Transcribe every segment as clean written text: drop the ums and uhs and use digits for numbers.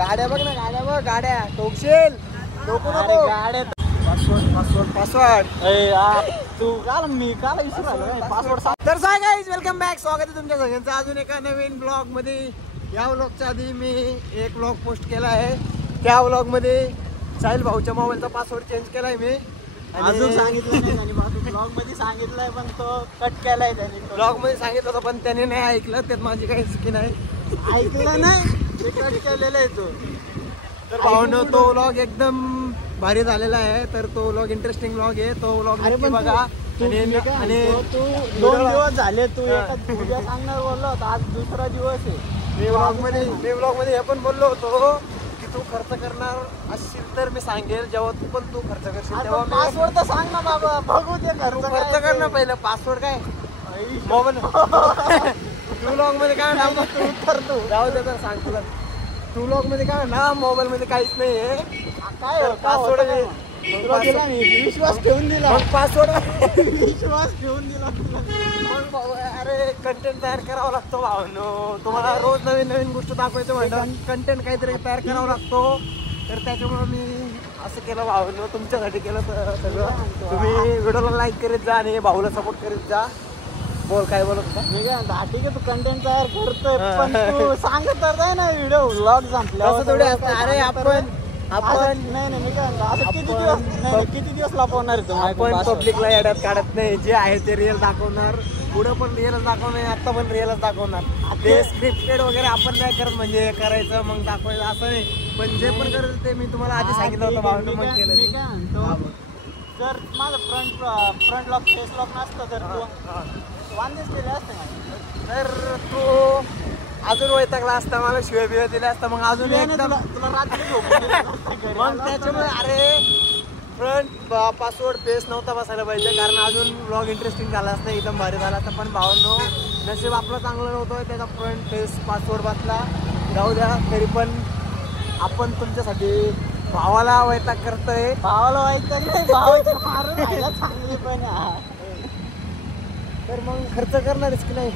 गाड्या बघ ना, गाड्या बघ, गाड्या टोकशील गाड्या. पासवर्ड तू काल मी काल विसरलो पासवर्ड सांग. तर काय गाईज, वेलकम बॅक. स्वागत आहे तुमच्या सगळ्यांचं अजून एका नवीन ब्लॉग मध्ये. या ब्लॉगच्या आधी मी एक ब्लॉग पोस्ट केला आहे. त्या ब्लॉग मध्ये साहिल भाऊच्या मोबाईलचा पासवर्ड चेंज केलाय मी. अजून सांगितलं नाही आणि ब्लॉग मध्ये सांगितलंय पण तो कट केलाय त्याने. ब्लॉग मध्ये सांगितलं होतं पण त्याने नाही ऐकलं. त्यात माझी काही चुकी नाही. ऐकलं नाही ते कट केलेलं आहे तो. तर भाऊनं तो व्लॉग एकदम भारी झालेला आहे. तर तो व्लॉग इंटरेस्टिंग व्लॉग आहे. तो व्लॉग नक्की बघा. आणि तू 2 दिवस झाले तू उद्या सांगणार बोललो होता, आज दुसरा दिवस आहे. मी ब्लॉग मध्ये हे पण बोललो होतो की तू खर्च करणार असशील तर मी सांगेल. जेव्हा तू खर्च करशील तेव्हा पासवर्ड तर सांग ना बाबा, बघू दे. खर्च कर ना पहिलं. पासवर्ड काय मोबाईल तू ब्लॉग मध्ये काय नाव तू उत्तर तू जाऊ दे. तर सांग तुला तू ब्लॉग मध्ये काय ना मोबाईल मध्ये काहीच नाही आहे. काय पासवर्ड विश्वास ठेवून दिला. पासवर्ड विश्वास ठेवून दिला. अरे कंटेंट तयार करावा लागतो भावनो. तुम्हाला रोज नवीन नवीन गोष्ट दाखवायचं म्हणलं कंटेंट काहीतरी तयार करावा लागतो. तर त्याच्यामुळे मी असं केलं भावनो, तुमच्यासाठी केलं सगळं. तुम्ही व्हिडिओला लाईक करीत जा आणि भाऊला सपोर्ट करीत जा. बोल काय बोलत होता? मी काय ठीक आहे, तू कंटेंट तयार करतोय पण तू सांगत तर नाही ना व्हिडिओ व्लॉग संपल्यावर थोडे असतं. अरे आपण नाही मी काय असं किती दिवस लपवणार आहे आपण पब्लिकला येड्यात काढत नाही. जे आहे ते रिअल दाखवणार. पुढे पण रिअलच दाखवणार, आता पण रिअलच दाखवणार. ते स्क्रिप्टेड वगैरे आपण नाही करत. म्हणजे करायचं मग दाखवायचं असं नाही. पण जे पण करत ते मी तुम्हाला आधी सांगितलं होतं भावनं मग केलं. मी काय म्हणतो, जर माझं फ्रंट लॉक फेस लॉक नसतं तर तू वांदेच केले असते ना. तर तू अजून वैतागला असता, मला शिव्या बिव्या दिल्या असता. मग अजून एकदम तुला रात्री मग त्याच्यामुळे अरे फ्रंट पासवर्ड फेस नव्हता बसायला पाहिजे. कारण अजून ब्लॉग इंटरेस्टिंग झाला असतं, एकदम भारी झाला असता. पण भावांनो नशीब आपलं चांगलं नव्हतं, त्याचा फ्रंट फेस पासवर्ड बसला. जाऊ द्या. तरी पण आपण तुमच्यासाठी भावाला वैताग करतोय. भावाला वैताग नाही, भावाचं मारून राहिला चांगली पण. तर मग खर्च करणारच की नाही?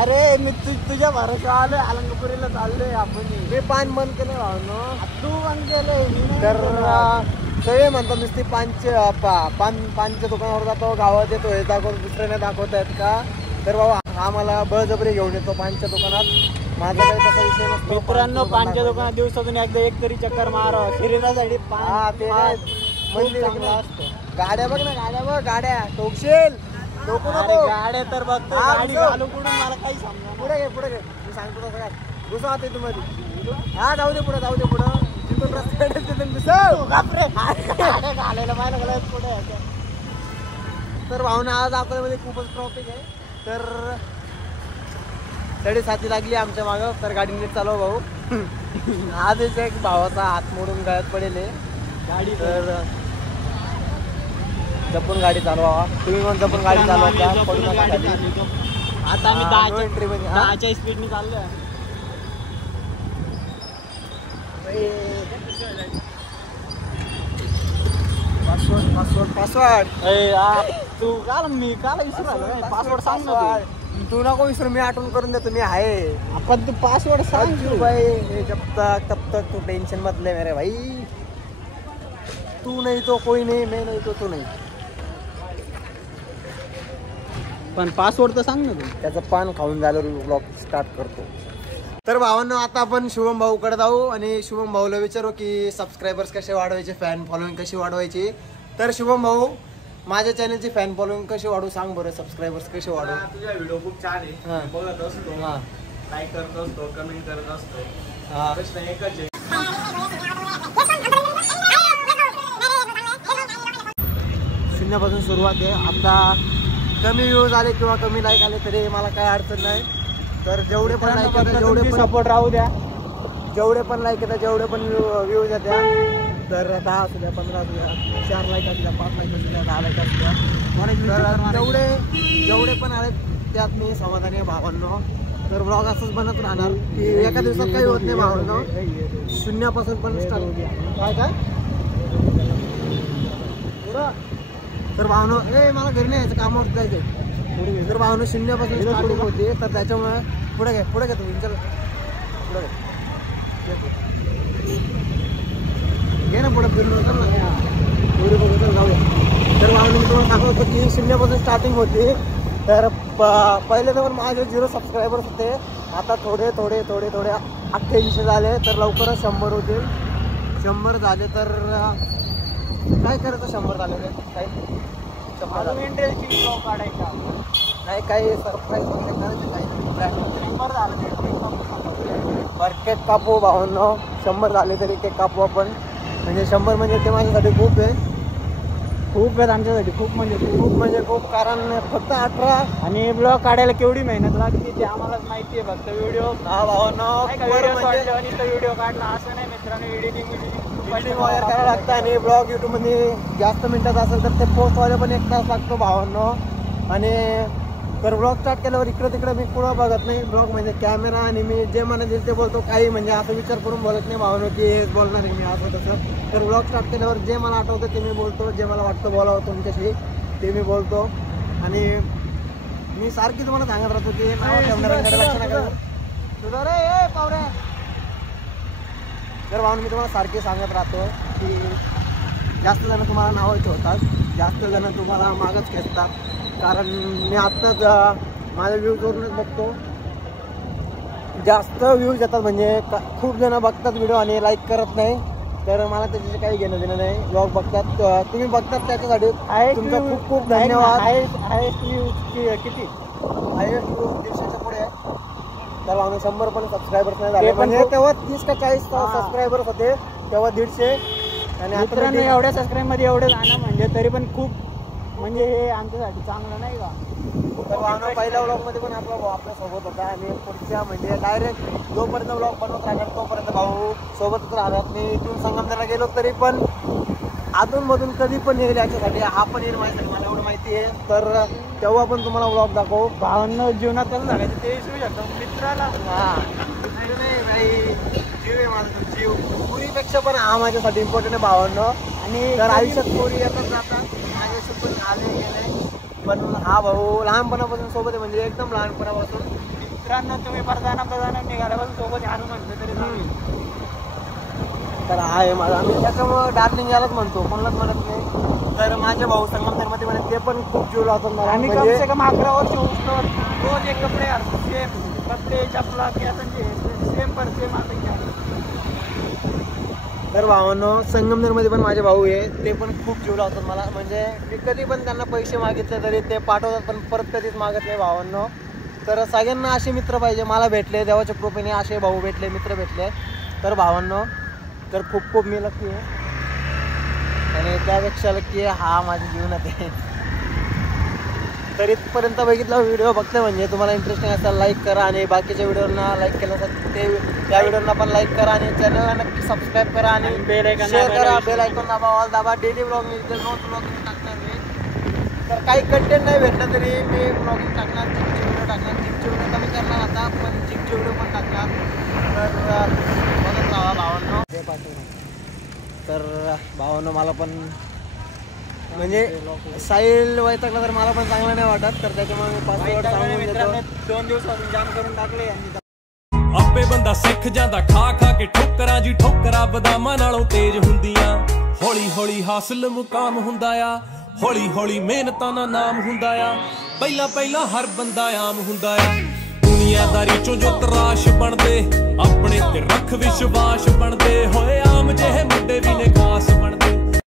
अरे मी तुझ्या भरोसा आलोय, अलंगपुरीला चाललोय आपण. मी पान बंद केलंय भावनो. तू बंद केलंय. तर सगळे म्हणतात नुसती पानच्या दुकानावर जातो, गावात येतो, हे दाखवतो, दुसऱ्याने दाखवत आहेत का? तर बाबा आम्हाला बळजबरी घेऊन येतो पानच्या दुकानात. माझा काही तसा विषय नसतो. मित्रांनो, पानच्या दुकानात दिवसातून एकदा एक तरी चक्कर मारा. शरीरासाठी चांगला असतो. गाड्या बघ ना, गाड्या बघ, गाड्या टोकशील. गाड्या तर बघतो, गाडी घालू कुठून मला काही समजा. पुढे घे मी सांगतो तसं काय घुसा होते तुम्हाला. हा जाऊ दे पुढे, जाऊ दे पुढं. तिथून रस्ता तिथून घालायला पाहिजे पुढे. तर भावना आज अकोल्यामध्ये खूपच ट्रॉफिक आहे. तर 7:30 लागली आमच्या मागं. तर गाडी नीट चालव भाऊ. आजच एक भावाचा हात मोडून गळ्यात पडेल गाडी. तर जपून गाडी चालवा. तुम्ही पण जपून गाडी चालवा. आता आम्ही 10च्या स्पीडने चाललोय. पासवर्ड तू काल विसरलो. पासवर्ड सांग ना. तू नको विसरू, मी आठवण करून देतो. मी आहे. आपण तू पासवर्ड सांग तू भाई. तब तक तू टेंशन मत ले मेरे भाई. तू नाही तो कोई नाही, मैं नाही तो तू नाही. पण पासवर्ड तर सांग ना तू. त्याचं पान खाऊन झालं ब्लॉग स्टार्ट करतो. तर भावांनो आता आपण शुभम भाऊकडे जाऊ आणि शुभम भाऊला विचारू की सबस्क्रायबर्स कसे वाढवायचे, फॅन फॉलोइंग कशी वाढवायची. तर शुभम भाऊ, माझ्या चॅनलची फॅन फॉलोइंग कशी वाढवू सांग बरं. सबस्क्रायबर्स कसे वाढवू? तुझा व्हिडिओ खूप छान आहे, बघत असतो, लाईक करत असतो, कमेंट करत असतो. प्रश्न एकच आहे. शून्यापासून सुरुवात आहे. आता कमी व्ह्यूज आले किंवा कमी लाईक आले तरी मला काय अडचण नाही. तर जेवढे पण लाईक येतात, जेवढे पण सपोर्ट राहू द्या, जेवढे पण लाईक येतात, जेवढे पण व्ह्यूज येत्या. तर 10 असू द्या, 15 असू द्या, 4 लाईक असू द्या, 5 लाईक असू द्या, 10 लाईक असू द्या. जेवढे पण आले त्यात मी समाधानी आहे भावांनो. तर ब्लॉग असंच बनत राहणार की एका दिवसात काही होत नाही भावांनो. शून्यापासून पण स्टार्ट. काय तर भावनो मला घरी नाही यायचं, कामावर जायचं. तर भावनो शून्यापासून स्टार्टिंग होते. तर त्याच्यामुळे पुढे घे तुम्ही. चल पुढे घे. घे ना पुढे फिरून होतं ना व्हिडिओ बघू तर जाऊया. तर भावांनो मी तुम्हाला सांगत होतो की 0 स्टार्टिंग होती. तर पहिले तर माझे 0 सबस्क्रायबर्स होते. आता थोडे 88 झाले. तर लवकरच 100 होतील. 100 झाले तर काय करायचं 100 झाले तर काही 100 झाले इंटरेस्टिंग ब्लॉग काढायचा नाही काही सरप्राईज वगैरे करायचं काही 100 झालं बरं केक कापू भावांनो. 100 झाले तरी केक कापू आपण. म्हणजे 100 म्हणजे ते माझ्यासाठी खूप आहे. खूप आहेत आमच्यासाठी खूप म्हणजे खूप कारण फक्त 18 आणि ब्लॉग काढायला केवढी मेहनत लागते ते आम्हालाच माहिती आहे. फक्त व्हिडिओ हा भावांनो व्हिडिओ काढला असं नाही मित्रांनो. एडिटिंग वगैरे करावं लागतं आणि ब्लॉग यूट्यूबमध्ये जास्त मिनिटात असेल तर ते पोस्ट व्हायला पण 1 तास लागतो भावांनो. आणि तर ब्लॉग स्टार्ट केल्यावर इकडं तिकडं मी पुढं बघत नाही. ब्लॉग म्हणजे कॅमेरा आणि मी जे मला दिल ते बोलतो. काही म्हणजे असं विचार करून बोलत नाही भावांनो की हेच बोलणार आहे मी असं तसं. तर ब्लॉग स्टार्ट केल्यावर जे मला आठवतं ते मी बोलतो. जे मला वाटतं बोलावं तुमच्याशी ते मी बोलतो. आणि मी सारखी तुम्हाला सांगत राहतो की नाव ठेवणाऱ्यांकडे लक्ष नका सुधार रे पावरे. तर भावांनो मी तुम्हाला सारखी सांगत राहतो की जास्त जण तुम्हाला नावं ठेवतात. जास्त जण तुम्हाला मागच खेचतात. कारण मी आत्ताच माझ्या व्ह्यूजवरूनच बघतो जास्त व्ह्यूज येतात. म्हणजे खूप जण बघतात व्हिडिओ आणि लाईक करत नाही. तर मला त्याच्याशी काही घेणं देणं नाही. ब्लॉग बघतात तुम्ही बघतात त्याच्यासाठी तुमचा खूप खूप धन्यवाद. हायेस्ट व्ह्यूज किती हायेस्ट व्ह्यूज 150च्या पुढे आहे. तर भावांनो 100 पण सबस्क्रायबर्स नाही झाले. म्हणजे तेव्हा 30 का 40 सबस्क्रायबर्स होते तेव्हा 150. आणि आता एवढ्या सबस्क्राईबमध्ये एवढं जाणं म्हणजे तरी पण खूप म्हणजे हे आमच्यासाठी चांगलं नाही का. तर भावांनो पहिल्या व्लॉगमध्ये पण आपला भाऊ आपल्यासोबत होता. आणि पुढच्या म्हणजे डायरेक्ट जोपर्यंत व्लॉग बनवत राहणार तोपर्यंत भाऊ सोबतच राहणार. मी इथून संगमनेरला गेलो तरी पण अधूनमधून कधी पण येईल याच्यासाठी. हा पण येईल माझ्यासाठी मला एवढं माहिती आहे. तर तेव्हा पण तुम्हाला व्लॉग दाखवू. भावांना जीवनात कसं सांगायचं ते शिवू शकतो मित्राला. हां नाही भाई जीव आहे माझा तर जीव. पुरीपेक्षा पण हा माझ्यासाठी इम्पॉर्टंट आहे भावांनो. आणि तर आयुष्यात पोरी येतात जातात माझ्याशी पण आले गेले. पण हा भाऊ लहानपणापासून सोबत आहे. म्हणजे एकदम लहानपणापासून. मित्रांनो तुम्ही परदाना निघाल्यापासून सोबत आणून म्हटलं तरी तर हा आहे माझा. आम्ही त्याच्यामुळं डार्लिंग यालाच म्हणतो कोणालाच म्हणत नाही. तर माझे भाऊ संगमनेरमध्ये म्हणे ते पण खूप जीव लावतात मला. आम्ही म्हणजे कम से कम 11 वर्ष उठतो रोज एक कपडे घालतो सेम कपडे चपला सेम पर सेम आता घ्या. तर भावांनो संगमनेरमध्ये पण माझे भाऊ आहे. ते पण खूप जीव लावतात मला. म्हणजे मी कधी पण त्यांना पैसे मागितले तरी ते पाठवतात पण परत कधीच मागत नाही भावांनो. तर सगळ्यांना असे मित्र पाहिजे. मला भेटले देवाच्या कृपेने असे भाऊ भेटले मित्र भेटले. तर भावांनो तर खूप खूप मी लकी आहे. आणि त्यापेक्षा लकी हा माझ्या जीवनात आहे. तर इथपर्यंत बघितला व्हिडिओ बघते म्हणजे तुम्हाला इंटरेस्टिंग असेल लाईक करा. आणि बाकीच्या व्हिडिओना लाईक केलं तर त्या व्हिडिओना पण लाईक करा. आणि चॅनलला नक्की सबस्क्राईब करा. आणि बेल आयकॉन शेअर करा. बेल आयकॉन दाबा ऑल दाबा. डेली ब्लॉग मी रोज ब्लॉग टाकणार मी. तर काही कंटेंट नाही भेटलं तरी मी ब्लॉगिंग टाकणार. जिमचे व्हिडिओ टाकणार. जिमचे व्हिडिओ कमी करणार आता पण जिमचे व्हिडिओ पण टाकणार. तर बघत राहा भावांनो. तर भावांनो मला पण म्हणजे साईल वैतागला तर मला पण चांगलं नाही वाटत. तर त्याच्यामुळे मी पासवर्ड सांगून देतो. 2 दिवसातून जाम करून टाकले यांनी. ਆਪੇ ਬੰਦਾ ਸਿੱਖ ਜਾਂਦਾ ਖਾ ਖਾ ਕੇ ਠੋਕਰਾਂ ਜੀ ਠੋਕਰਾਂ ਬਦਾਮਾਂ ਨਾਲੋਂ ਤੇਜ਼ ਹੁੰਦੀਆਂ ਹੌਲੀ ਹੌਲੀ ਹਾਸਲ ਮੁਕਾਮ ਹੁੰਦਾ ਆ ਹੌਲੀ ਹੌਲੀ ਮਿਹਨਤਾਂ ਦਾ ਨਾਮ ਹੁੰਦਾ ਆ ਪਹਿਲਾਂ ਪਹਿਲਾਂ ਹਰ ਬੰਦਾ ਆਮ ਹੁੰਦਾ ਆ ਦੁਨੀਆਦਾਰੀ ਚੋਂ ਜੋ ਤਰਾਸ਼ ਬਣਦੇ ਆਪਣੇ ਤੇ ਰੱਖ ਵਿਸ਼ਵਾਸ ਬਣਦੇ ਹੋਏ ਆਮ ਜਿਹੇ ਮੁੰਡੇ ਵੀ ਨੇ ਖਾਸ ਬਣਦੇ